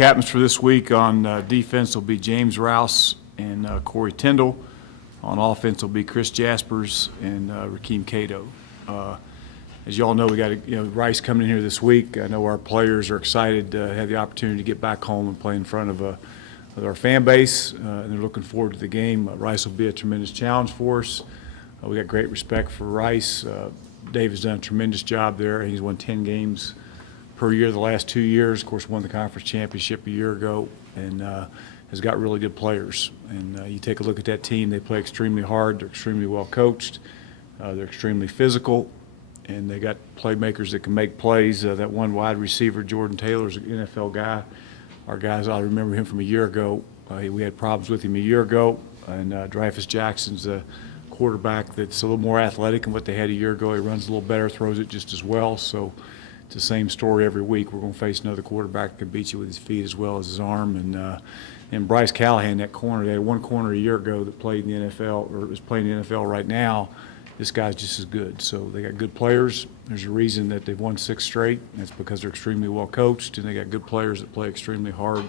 captains for this week on defense will be James Rouse and Corey Tyndall. On offense will be Chris Jaspers and Rakeem Cato. As you all know, we got Rice coming in here this week. I know our players are excited to have the opportunity to get back home and play in front of our fan base, and they're looking forward to the game. Rice will be a tremendous challenge for us. We got great respect for Rice. Dave has done a tremendous job there. He's won 10 games per year the last 2 years. Of course, won the conference championship a year ago, and has got really good players. And you take a look at that team, they play extremely hard. They're extremely well coached. They're extremely physical, and they got playmakers that can make plays. That one wide receiver, Jordan Taylor, is an NFL guy. Our guys, I remember him from a year ago. We had problems with him a year ago, and Dreyfus Jackson's a quarterback that's a little more athletic than what they had a year ago. He runs a little better, throws it just as well. So it's the same story every week. We're going to face another quarterback that can beat you with his feet as well as his arm. And Bryce Callahan, that corner, they had one corner a year ago that played in the NFL, or is playing in the NFL right now. This guy's just as good. So they got good players. There's a reason that they've won 6 straight. That's because they're extremely well coached, and they got good players that play extremely hard.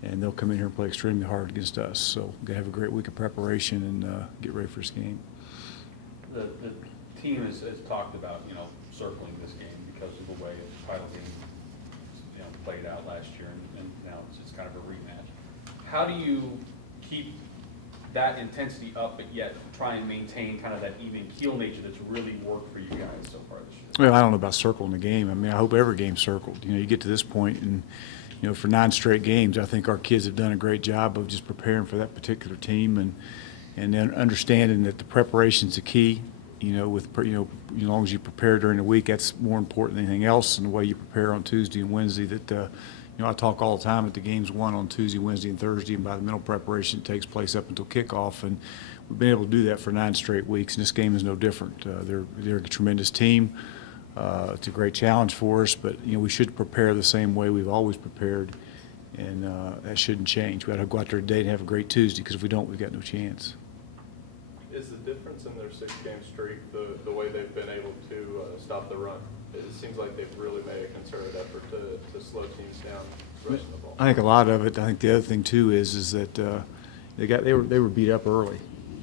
And they'll come in here and play extremely hard against us. So we're going to have a great week of preparation and get ready for this game. The team has talked about, circling this game because of the way the title game, played out last year, and now it's kind of a rematch. How do you keep that intensity up, but yet try and maintain kind of that even keel nature that's really worked for you guys so far this year? Well, I don't know about circling the game. I mean, I hope every game's circled. You get to this point, and for 9 straight games, I think our kids have done a great job of just preparing for that particular team, and then understanding that the preparation's the key. As long as you prepare during the week, that's more important than anything else. And the way you prepare on Tuesday and Wednesday, that I talk all the time that the game's won on Tuesday, Wednesday, and Thursday, and by the mental preparation, it takes place up until kickoff. And we've been able to do that for 9 straight weeks, and this game is no different. They're a tremendous team. It's a great challenge for us, but we should prepare the same way we've always prepared, and that shouldn't change. We got to go out there today and have a great Tuesday, because if we don't, we've got no chance. Is the difference in their 6-game streak the way they've been able to stop the run? It seems like they've really made a concerted effort to slow teams down rushing the ball. I think a lot of it. I think the other thing too is that they were beat up early.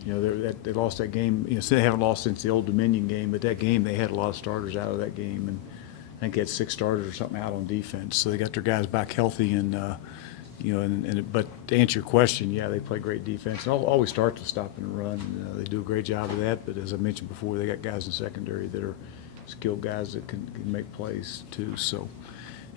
They lost that game. They haven't lost since the Old Dominion game, but that game they had a lot of starters out of that game, and I think they had 6 starters or something out on defense. So they got their guys back healthy, and but to answer your question, yeah, they play great defense. And always start to stop and run. They do a great job of that. But as I mentioned before, they got guys in secondary that are skilled guys that can make plays too. So.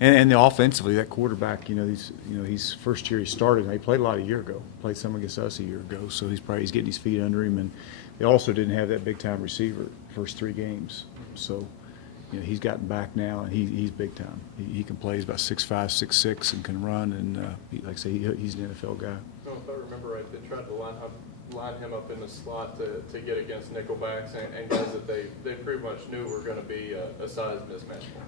And offensively, that quarterback, he's first year he started. He played a lot a year ago. Played some against us a year ago, so he's getting his feet under him. And they also didn't have that big time receiver first 3 games. So, he's gotten back now, and he's big time. He can play. He's about 6'5", 6'6", and can run. And like I say, he's an NFL guy. Well, if I remember right, they tried to line him up in the slot to get against nickelbacks and guys that they pretty much knew were going to be a size mismatch for him.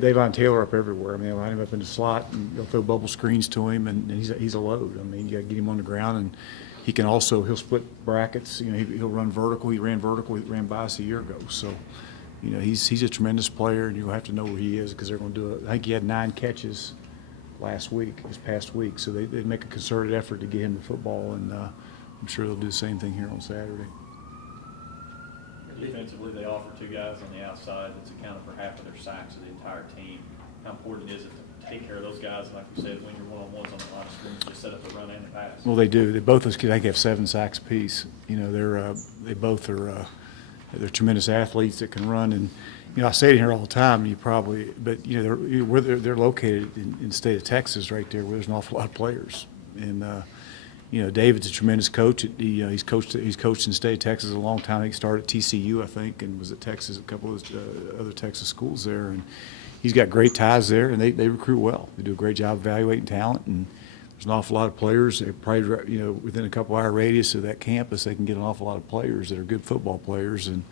They line Taylor up everywhere. I mean, they line him up in the slot, and they'll throw bubble screens to him, and he's a load. I mean, you got to get him on the ground, and he'll split brackets. He'll run vertical. He ran vertical. He ran by us a year ago. So, he's a tremendous player, and you'll have to know where he is, because they're going to do it. I think he had 9 catches this past week. So they make a concerted effort to get him the football, and I'm sure they'll do the same thing here on Saturday. Defensively, they offer 2 guys on the outside that's accounted for half of their sacks of the entire team. How important is it to take care of those guys? Like we said, when you're one-on-ones on the line of scrimmage, to set up the run and the pass. Well, they do. They both those kids, I think, have 7 sacks apiece. They both are they're tremendous athletes that can run. And I say it here all the time. They're located in the state of Texas, right there, where there's an awful lot of players. And David's a tremendous coach. He's coached in the state of Texas a long time. He started at TCU, I think, and was at Texas, a couple of other Texas schools there. And he's got great ties there, and they recruit well. They do a great job evaluating talent, and there's an awful lot of players. They're probably, within a couple-hour radius of that campus, they can get an awful lot of players that are good football players, and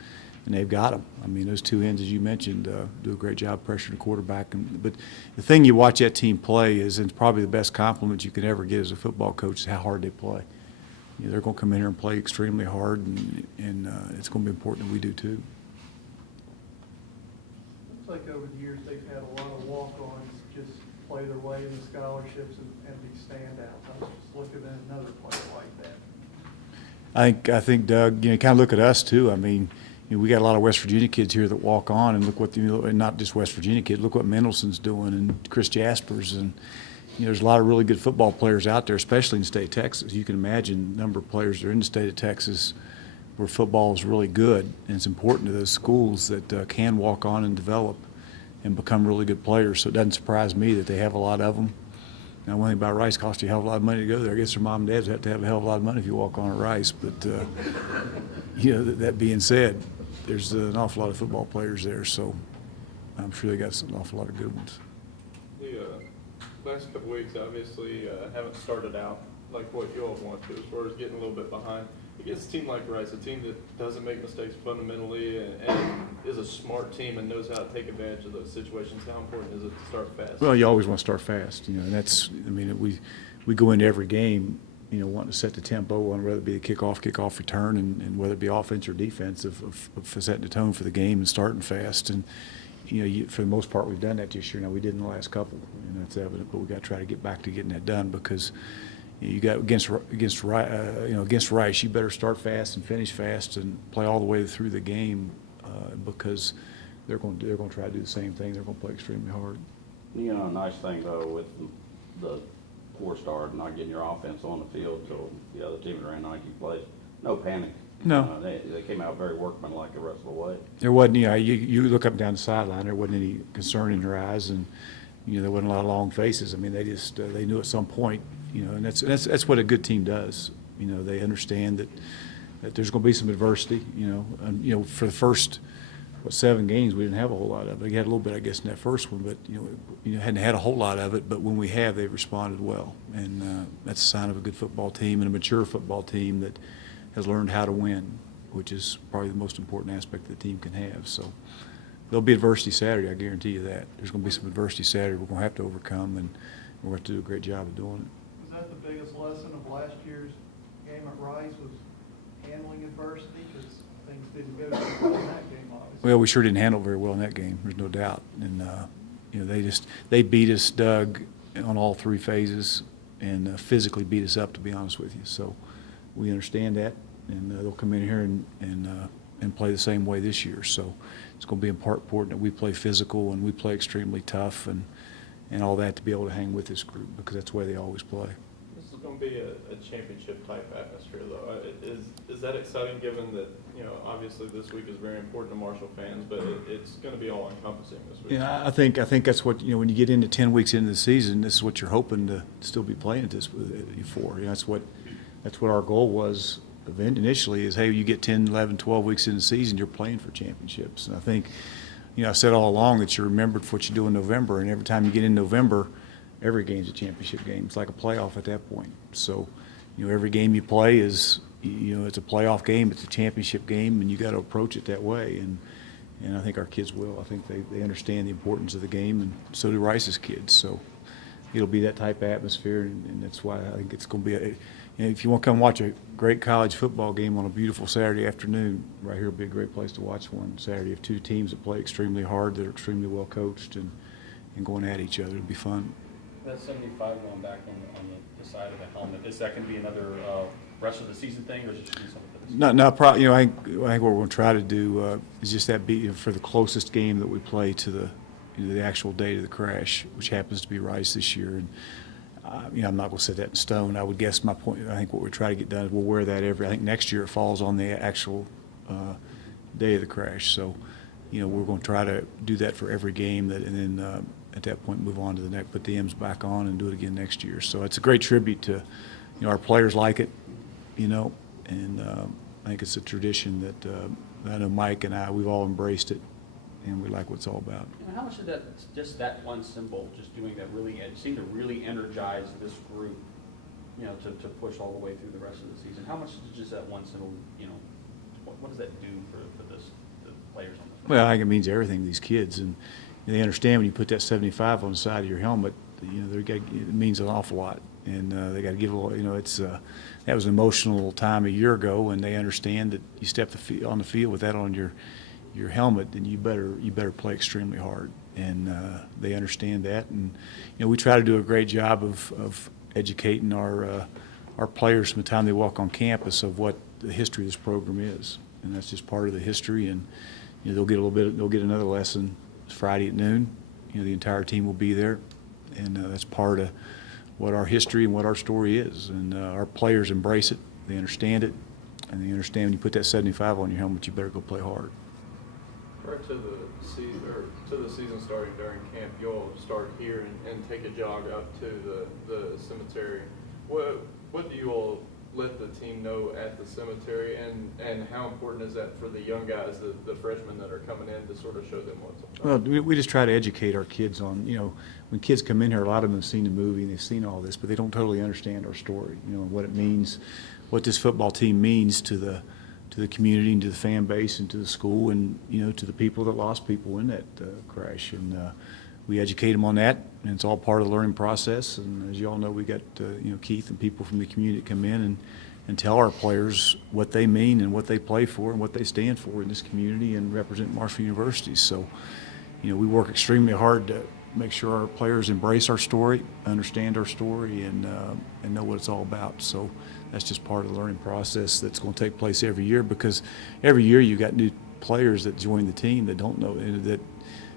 they've got them. I mean, those 2 ends, as you mentioned, do a great job pressuring the quarterback. But the thing you watch that team play is, and it's probably the best compliment you can ever get as a football coach, is how hard they play. They're going to come in here and play extremely hard, and it's going to be important that we do too. Looks like over the years they've had a lot of walk-ons just play their way into scholarships and be standouts. I was just looking at another player like that. I think Doug, kind of look at us too. I mean, we got a lot of West Virginia kids here that walk on, and look what and not just West Virginia kids. Look what Mendelson's doing, and Chris Jaspers, and there's a lot of really good football players out there, especially in the state of Texas. You can imagine the number of players that are in the state of Texas where football is really good, and it's important to those schools that can walk on and develop and become really good players. So it doesn't surprise me that they have a lot of them. Now, one thing about Rice, costs you a hell of a lot of money to go there. I guess their mom and dads have to have a hell of a lot of money if you walk on at Rice. But, that being said, there's an awful lot of football players there, so I'm sure they got an awful lot of good ones. The last couple weeks, obviously, haven't started out like what you all want to, as far as getting a little bit behind. Against a team like Rice, a team that doesn't make mistakes fundamentally and is a smart team and knows how to take advantage of those situations, how important is it to start fast? Well, you always want to start fast, and that's, we go into every game, wanting to set the tempo on whether it be a kickoff return, and whether it be offense or defense of setting the tone for the game and starting fast. And, for the most part, we've done that this year. Now, we did in the last couple, and that's evident, but we got to try to get back to getting that done because you got against Rice, you better start fast and finish fast and play all the way through the game because they're going to try to do the same thing. They're going to play extremely hard. A nice thing though with the poor start, not getting your offense on the field till the other team ran 90 plays. No panic. No. They came out very workmanlike the rest of the way. There wasn't, you look up and down the sideline, there wasn't any concern in their eyes, and there wasn't a lot of long faces. I mean, they just they knew at some point, and that's what a good team does. They understand that there's going to be some adversity. And for the first 7 games, we didn't have a whole lot of it. We had a little bit, I guess, in that first one, but hadn't had a whole lot of it. But when we have, they've responded well, and that's a sign of a good football team and a mature football team that has learned how to win, which is probably the most important aspect that the team can have. So there'll be adversity Saturday, I guarantee you that. There's going to be some adversity Saturday we're going to have to overcome, and we're going to have to do a great job of doing it. Was that the biggest lesson of last year's game at Rice, was handling adversity? Because things didn't go so well in that game, obviously. Well, we sure didn't handle it very well in that game. There's no doubt. And they beat us, Doug, on all 3 phases, and physically beat us up, to be honest with you. So we understand that, and they'll come in here and play the same way this year. So it's going to be important that we play physical and we play extremely tough and all that to be able to hang with this group, because that's the way they always play. This is going to be a championship type atmosphere, though. Is that exciting, given that obviously this week is very important to Marshall fans, but it's going to be all encompassing this week? Yeah, I think that's what when you get into 10 weeks into the season, this is what you're hoping to still be playing this for. That's what our goal was initially, is, hey, you get 10, 11, 12 weeks into the season, you're playing for championships. And I think, I said all along that you're remembered for what you do in November, and every time you get in November, every game's a championship game. It's like a playoff at that point. So, every game you play is, it's a playoff game, it's a championship game, and you got to approach it that way. And I think our kids will. I think they understand the importance of the game, and so do Rice's kids. So it'll be that type of atmosphere, and that's why I think it's going to be if you want to come watch a great college football game on a beautiful Saturday afternoon, right here will be a great place to watch one Saturday. You have 2 teams that play extremely hard, that are extremely well coached, and going at each other. It'll be fun. That 75 going back on the side of the helmet, is that going to be another rest of the season thing, or is it just something for this? No, probably. I think what we're going to try to do is just that be for the closest game that we play to the actual date of the crash, which happens to be Rice this year. And I'm not going to set that in stone. I would guess my point. I think what we're trying to get done is we'll wear that I think next year it falls on the actual day of the crash. So, we're going to try to do that for every game, and then at that point move on to the next, put the M's back on and do it again next year. So it's a great tribute to, our players like it, and I think it's a tradition that I know Mike and we've all embraced it, and we like what it's all about. How much did just that one symbol, just doing that, really seemed to really energize this group, to push all the way through the rest of the season? How much did just that one symbol, what does that do for the players on this? Well, I think it means everything to these kids, and they understand when you put that 75 on the side of your helmet, it means an awful lot, and they got to give a little. That was an emotional time a year ago, and they understand that you step on the field with that on your helmet, then you better play extremely hard. and they understand that. And we try to do a great job of educating our players from the time they walk on campus of what the history of this program is, and that's just part of the history. And they'll get they'll get another lesson Friday at noon. The entire team will be there, and that's part of what our history and what our story is. And our players embrace it. They understand it, and they understand when you put that 75 on your helmet, you better go play hard. Prior to the season starting during camp, you'll start here and take a jog up to the cemetery. What do you all let the team know at the cemetery, and how important is that for the young guys, the freshmen that are coming in, to sort of show them what's up? Well, we just try to educate our kids on, when kids come in here, a lot of them have seen the movie and they've seen all this, but they don't totally understand our story, what it means, what this football team means to the community and to the fan base and to the school and, to the people that lost people in that crash. And we educate them on that, and it's all part of the learning process. And as you all know, we got, Keith and people from the community that come in and tell our players what they mean and what they play for and what they stand for in this community and represent Marshall University. So, we work extremely hard to make sure our players embrace our story, understand our story, and know what it's all about. So that's just part of the learning process that's going to take place every year, because every year you got new players that join the team that don't know, that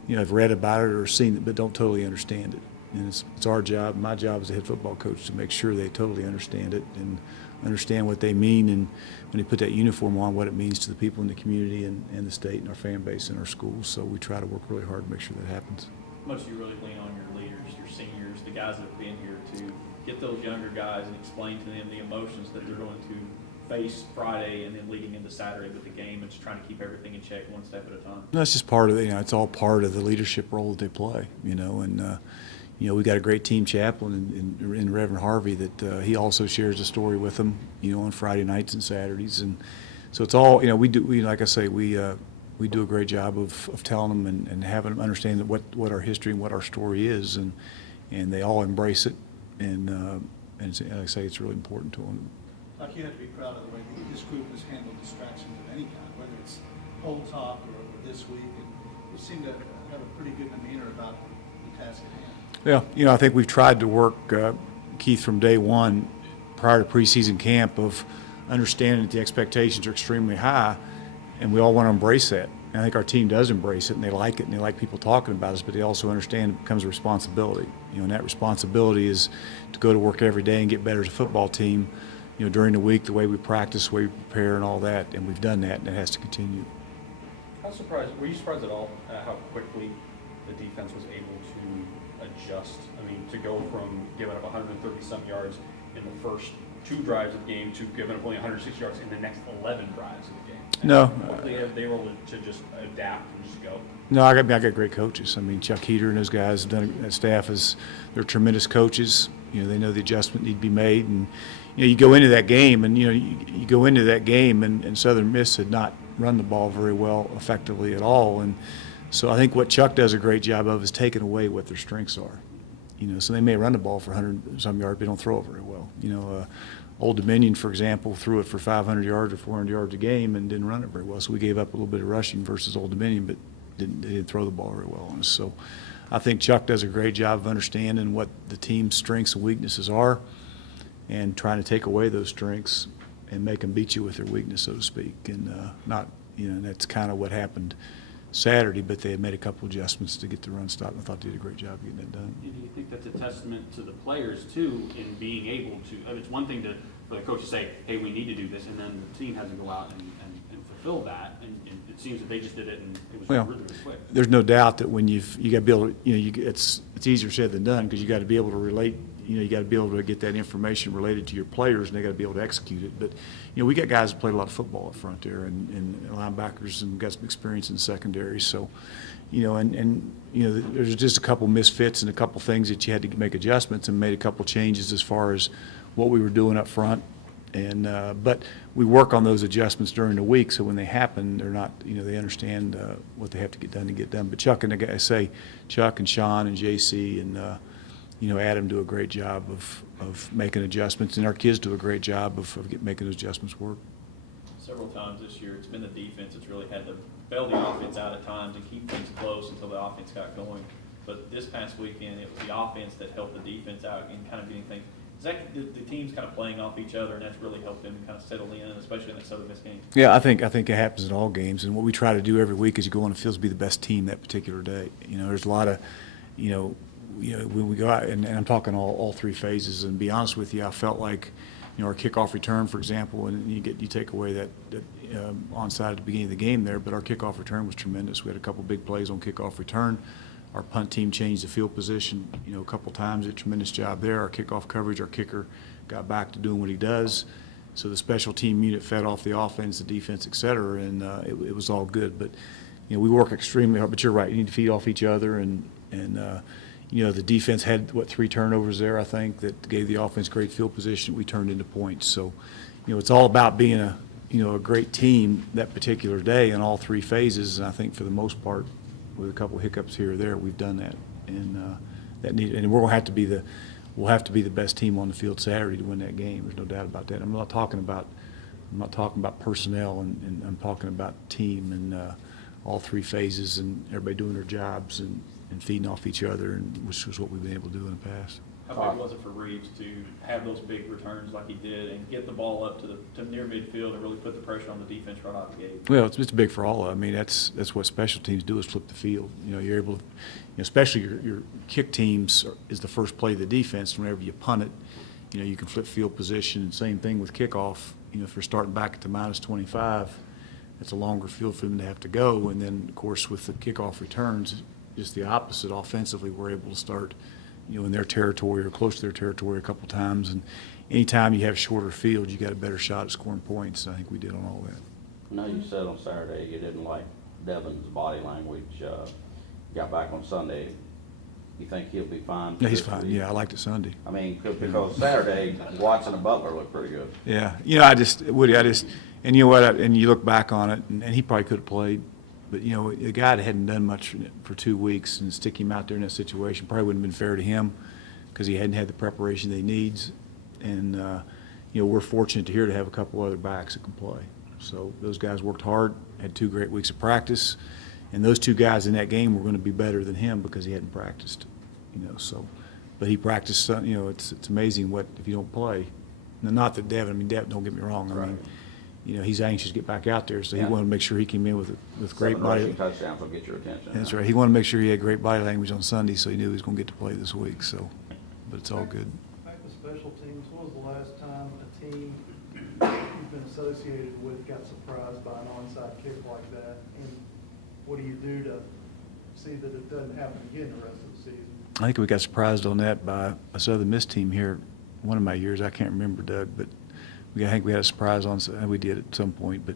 have read about it or seen it but don't totally understand it. And it's our job, my job as a head football coach, to make sure they totally understand it and understand what they mean, and when they put that uniform on, what it means to the people in the community and the state and our fan base and our schools. So we try to work really hard to make sure that happens. Most of you really lean on your leaders, your seniors, the guys that have been here, to get those younger guys and explain to them the emotions that they're going to face Friday and then leading into Saturday with the game, and just trying to keep everything in check one step at a time. No, it's just part of it. It's all part of the leadership role that they play. And we got a great team chaplain in Reverend Harvey that he also shares the story with them, on Friday nights and Saturdays. And so it's all, like I say, we do a great job of telling them and having them understand that what our history and what our story is, and they all embrace it. And it's, like I say, it's really important to them. Like, you have to be proud of the way this group has handled distractions of any kind, whether it's whole talk or this week. And you seem to have a pretty good demeanor about the task at hand. Yeah, I think we've tried to work, Keith, from day one, prior to preseason camp, of understanding that the expectations are extremely high, and we all want to embrace that. And I think our team does embrace it, and they like it, and they like people talking about us, but they also understand it becomes a responsibility. And that responsibility is to go to work every day and get better as a football team, during the week, the way we practice, the way we prepare, and all that. And we've done that, and it has to continue. Were you surprised at all at how quickly the defense was able to adjust? I mean, to go from giving up 130-some yards in the first 2 drives of the game to giving up only 106 yards in the next 11 drives of the game? No. They were able to just adapt and just go. No, I got great coaches. I mean, Chuck Heater and those guys have done. That staff they're tremendous coaches. They know the adjustment need to be made, and you go into that game, and you go into that game, and Southern Miss had not run the ball very well, effectively at all, and so I think what Chuck does a great job of is taking away what their strengths are. So they may run the ball for 100-some yards, but they don't throw it very well. Old Dominion, for example, threw it for 500 yards or 400 yards a game and didn't run it very well. So we gave up a little bit of rushing versus Old Dominion, but they didn't throw the ball very well on us. So I think Chuck does a great job of understanding what the team's strengths and weaknesses are, and trying to take away those strengths and make them beat you with their weakness, so to speak. And that's kind of what happened Saturday, but they had made a couple adjustments to get the run stopped, and I thought they did a great job getting it done. Do you think that's a testament to the players, too, in being able to, I mean, it's one thing for the coach to say, hey, we need to do this, and then the team has to go out and fulfill that, and it seems that they just did it, and it was really quick. There's no doubt that when you got to be able to, it's easier said than done, because you got to be able to relate. You got to be able to get that information related to your players, and they got to be able to execute it. But we got guys that played a lot of football up front there, and linebackers, and got some experience in the secondary. So, there's just a couple misfits and a couple things that you had to make adjustments, and made a couple changes as far as what we were doing up front. And but we work on those adjustments during the week, so when they happen, they're not, they understand what they have to get done. But Chuck and the guys Chuck and Sean and JC and Adam do a great job of making adjustments, and our kids do a great job of making those adjustments work. Several times this year, it's been the defense that's really had the bail the offense out at times and keep things close until the offense got going. But this past weekend, it was the offense that helped the defense out and kind of getting things. Is that the teams kind of playing off each other, and that's really helped them kind of settle in, especially in that Southern Miss game? Yeah, I think it happens in all games, and what we try to do every week is you go on the field to be the best team that particular day. You know, there's a lot of, when we go out, and I'm talking all three phases. And to be honest with you, I felt like, our kickoff return, for example, and you take away that onside at the beginning of the game there, but our kickoff return was tremendous. We had a couple big plays on kickoff return. Our punt team changed the field position, a couple times. Did a tremendous job there. Our kickoff coverage, our kicker got back to doing what he does. So the special team unit fed off the offense, the defense, et cetera, and it was all good. But, we work extremely hard. But you're right. You need to feed off each other. And the defense had, 3 turnovers there, I think, that gave the offense great field position. We turned into points. So, it's all about being a great team that particular day in all 3 phases. And I think for the most part, with a couple hiccups here or there, we've done that, and and we'll have to be the best team on the field Saturday to win that game. There's no doubt about that. I'm not talking about personnel, and I'm talking about team and all 3 phases and everybody doing their jobs and feeding off each other, and which was what we've been able to do in the past. How big was it for Reeves to have those big returns like he did and get the ball up to near midfield and really put the pressure on the defense right out the gate? Well, it's big for all of them. I mean, that's what special teams do, is flip the field. You're able to, especially your kick teams is the first play of the defense. Whenever you punt it, you can flip field position. And same thing with kickoff. If you're starting back at the -25, it's a longer field for them to have to go. And then, of course, with the kickoff returns, just the opposite. Offensively, we're able to start in their territory or close to their territory a couple times. And anytime you have shorter field, you got a better shot at scoring points. I think we did on all that. I know you said on Saturday you didn't like Devin's body language. Got back on Sunday. You think he'll be fine? Yeah, he's fine. Yeah, I liked it Sunday. I mean, because Saturday, Watson and Butler looked pretty good. Yeah. Woody, and you know what, and you look back on it, and he probably could have played. But, a guy that hadn't done much for 2 weeks, and stick him out there in that situation probably wouldn't have been fair to him, because he hadn't had the preparation that he needs. And, we're fortunate here to have a couple other backs that can play. So those guys worked hard, had 2 great weeks of practice. And those 2 guys in that game were going to be better than him because he hadn't practiced, so. But he practiced, it's amazing what, if you don't play. Now, not that Devin, don't get me wrong. I mean, he's anxious to get back out there, so he wanted to make sure he came in with great 7 body. rushing touchdowns will get your attention. That's right. He wanted to make sure he had great body language on Sunday, so he knew he was going to get to play this week. So, but it's all good. Back to special teams, when was the last time a team you've been associated with got surprised by an onside kick like that? And what do you do to see that it doesn't happen again the rest of the season? I think we got surprised on that by a Southern Miss team here one of my years. I can't remember, Doug, but I think we had a surprise on. We did at some point, but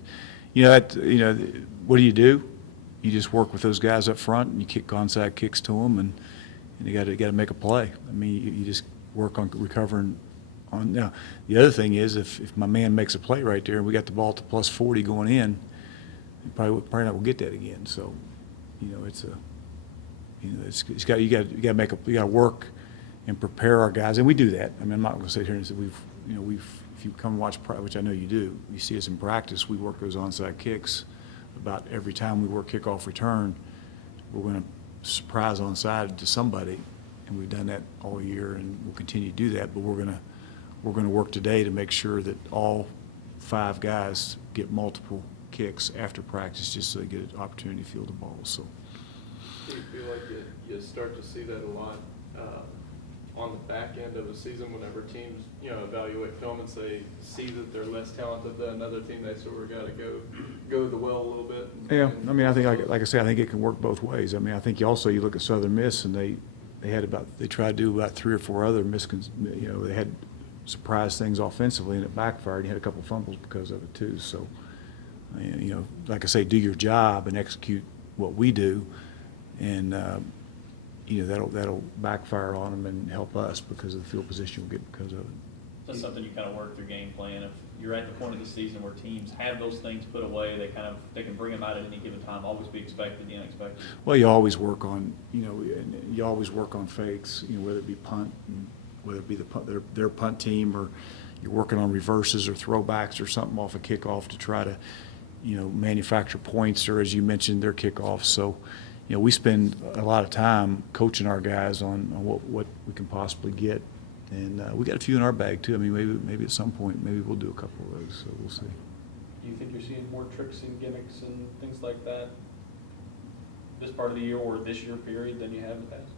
what do? You just work with those guys up front, and you kick onside kicks to them, and you got to make a play. I mean, you just work on recovering. Now, the other thing is, if my man makes a play right there, and we got the ball to +40 going in, you probably not will get that again. So, you got to work and prepare our guys, and we do that. I mean, I'm not going to sit here and say if you come watch, which I know you do, you see us in practice, we work those onside kicks. About every time we work kickoff return, we're going to surprise onside to somebody, and we've done that all year, and we'll continue to do that. But we're going to work today to make sure that all 5 guys get multiple kicks after practice, just so they get an opportunity to field the ball. So, Do you feel like you start to see that a lot on the back end of a season whenever teams, evaluate film and see that they're less talented than another team, they sort of got to go the well a little bit? yeah, I mean, I think, like I said, I think it can work both ways. I mean, I think you look at Southern Miss, and they tried to do about 3 or 4 other they had surprise things offensively, and it backfired. You had a couple fumbles because of it too. So, like I say, do your job and execute what we do, and that'll backfire on them and help us because of the field position we'll get because of it. That's something you kind of work through game plan. If you're at the point of the season where teams have those things put away, they can bring them out at any given time. Always be expected, the unexpected. Well, you always work on you always work on fakes, whether it be punt, and whether it be their punt team, or you're working on reverses or throwbacks or something off a kickoff to try to manufacture points, or as you mentioned, their kickoffs. So, we spend a lot of time coaching our guys on what we can possibly get. And we got a few in our bag too. I mean, maybe at some point, maybe we'll do a couple of those, so we'll see. Do you think you're seeing more tricks and gimmicks and things like that this part of the year or this year period than you have in the past?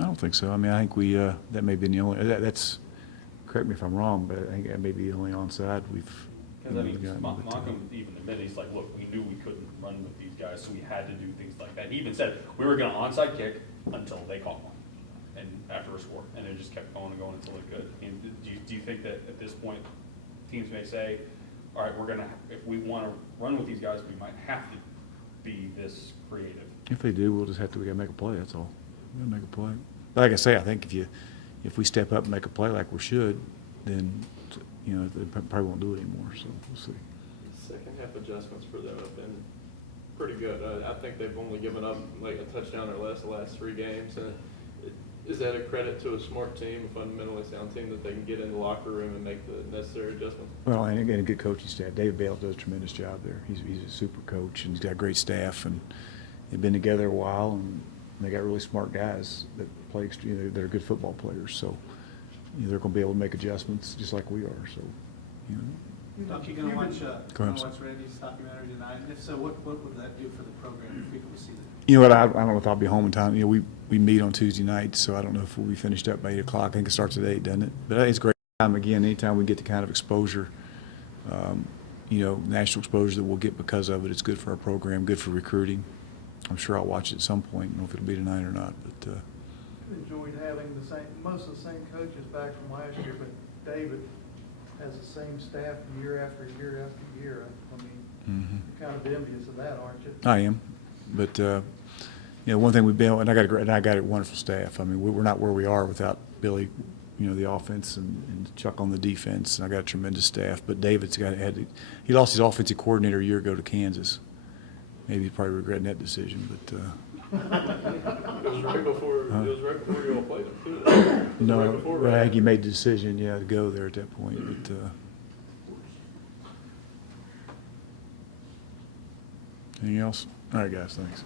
I don't think so. I mean, I think that may be the only, that's, correct me if I'm wrong, but I think that may be the only onside we've. Because I mean, gotten, but, Malcolm even admitted, he's like, look, we knew we couldn't run with these guys, so we had to do things like that. He even said, we were gonna onside kick until they caught one, and after a score, and it just kept going and going until it could. And do you think that at this point, teams may say, all right, if we wanna run with these guys, we might have to be this creative? If they do, we gotta make a play, that's all. We gotta make a play. But like I say, I think if we step up and make a play like we should, then, they probably won't do it anymore, so we'll see. Second half adjustments for them have been pretty good. I think they've only given up like a touchdown or less the last 3 games. And is that a credit to a smart team, a fundamentally sound team, that they can get in the locker room and make the necessary adjustments? Well, and again, a good coaching staff. David Bale does a tremendous job there. He's a super coach, and he's got a great staff, and they've been together a while, and they got really smart guys that play that are good football players. So, they're going to be able to make adjustments just like we are. So, Doc, you gonna watch, Go ahead. Randy's documentary tonight? And if so, what would that do for the program if we could see that? You know what? I don't know if I'll be home in time. We meet on Tuesday night, so I don't know if we'll be finished up by 8 o'clock. I think it starts at 8, doesn't it? But it's a great time. Again, anytime we get the kind of exposure, national exposure that we'll get because of it, it's good for our program, good for recruiting. I'm sure I'll watch it at some point. I don't know if it'll be tonight or not, but. Enjoyed having most of the same coaches back from last year, but David has the same staff year after year after year. I mean, you're kind of envious of that, aren't you? I am, but one thing we've been, and I got a wonderful staff. I mean, we're not where we are without Billy, the offense, and Chuck on the defense. And I got a tremendous staff. But David's he lost his offensive coordinator a year ago to Kansas. Maybe he's probably regretting that decision, but. It was right before you all played them too. No, I think he made the decision, to go there at that point. But anything else? All right, guys, thanks.